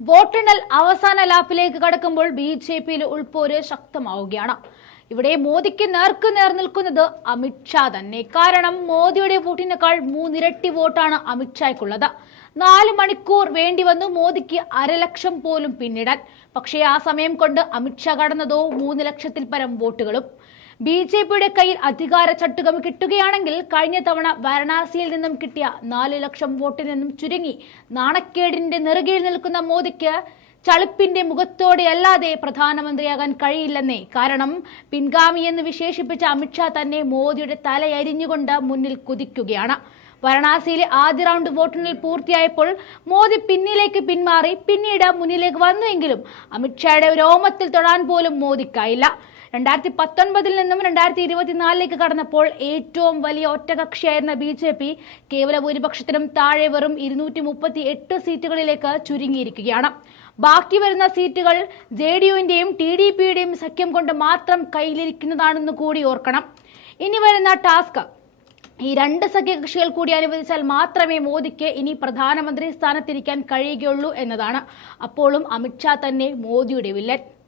വോട്ടെണ്ണൽ അവസാന ലാപ്പിലേക്ക് കടക്കുമ്പോൾ ബി ജെ പിയിൽ ഉൾപ്പോര് ശക്തമാവുകയാണ്. ഇവിടെ മോദിക്ക് നേർക്ക് നേർ നിൽക്കുന്നത് അമിത്ഷാ തന്നെ. കാരണം മോദിയുടെ വോട്ടിനേക്കാൾ മൂന്നിരട്ടി വോട്ടാണ് അമിത്ഷായ്ക്കുള്ളത്. നാല് മണിക്കൂർ വേണ്ടി വന്നു മോദിക്ക് അരലക്ഷം പോലും പിന്നിടാൻ. പക്ഷേ ആ സമയം കൊണ്ട് അമിത്ഷാ കടന്നതോ മൂന്ന് ലക്ഷത്തിൽ പരം വോട്ടുകളും. ബി ജെ പിയുടെ കയ്യിൽ അധികാര ചട്ടുകം കിട്ടുകയാണെങ്കിൽ കഴിഞ്ഞ തവണ വാരണാസിയിൽ നിന്നും കിട്ടിയ നാല് ലക്ഷം വോട്ടിൽ നിന്നും ചുരുങ്ങി നാണക്കേടിന്റെ നെറുകയിൽ നിൽക്കുന്ന മോദിക്ക് ചളുപ്പിന്റെ മുഖത്തോടെയല്ലാതെ പ്രധാനമന്ത്രിയാകാൻ കഴിയില്ലെന്നേ കാരണം പിൻഗാമിയെന്ന് വിശേഷിപ്പിച്ച അമിത്ഷാ തന്നെ മോദിയുടെ തലയരിഞ്ഞുകൊണ്ട് മുന്നിൽ കുതിക്കുകയാണ്. വാരണാസിയിലെ ആദ്യ റൗണ്ട് വോട്ടെണ്ണൽ പൂർത്തിയായപ്പോൾ മോദി പിന്നിലേക്ക് പിന്മാറി പിന്നീട് മുന്നിലേക്ക് വന്നുവെങ്കിലും അമിത്ഷായുടെ രോമത്തിൽ തൊടാൻ പോലും മോദിക്കായില്ല. രണ്ടായിരത്തി പത്തൊൻപതിൽ നിന്നും രണ്ടായിരത്തി ഇരുപത്തിനാലിലേക്ക് കടന്നപ്പോൾ ഏറ്റവും വലിയ ഒറ്റകക്ഷിയായിരുന്ന ബി ജെ പി കേവല ഭൂരിപക്ഷത്തിനും താഴെ വെറും ഇരുന്നൂറ്റി മുപ്പത്തി എട്ട് സീറ്റുകളിലേക്ക് ചുരുങ്ങിയിരിക്കുകയാണ്. ബാക്കി വരുന്ന സീറ്റുകൾ ജെ ഡി യുവിന്റെയും ടി ഡി പിയുടെയും സഖ്യം കൊണ്ട് മാത്രം കയ്യിലിരിക്കുന്നതാണെന്ന് കൂടി ഓർക്കണം. ഇനി വരുന്ന ടാസ്ക്. ഈ രണ്ട് സഖ്യകക്ഷികൾ കൂടി അനുവദിച്ചാൽ മാത്രമേ മോദിക്ക് ഇനി പ്രധാനമന്ത്രി സ്ഥാനത്തിരിക്കാൻ കഴിയുകയുള്ളൂ എന്നതാണ്. അപ്പോഴും അമിത്ഷാ തന്നെ മോദിയുടെ വില്ലൻ.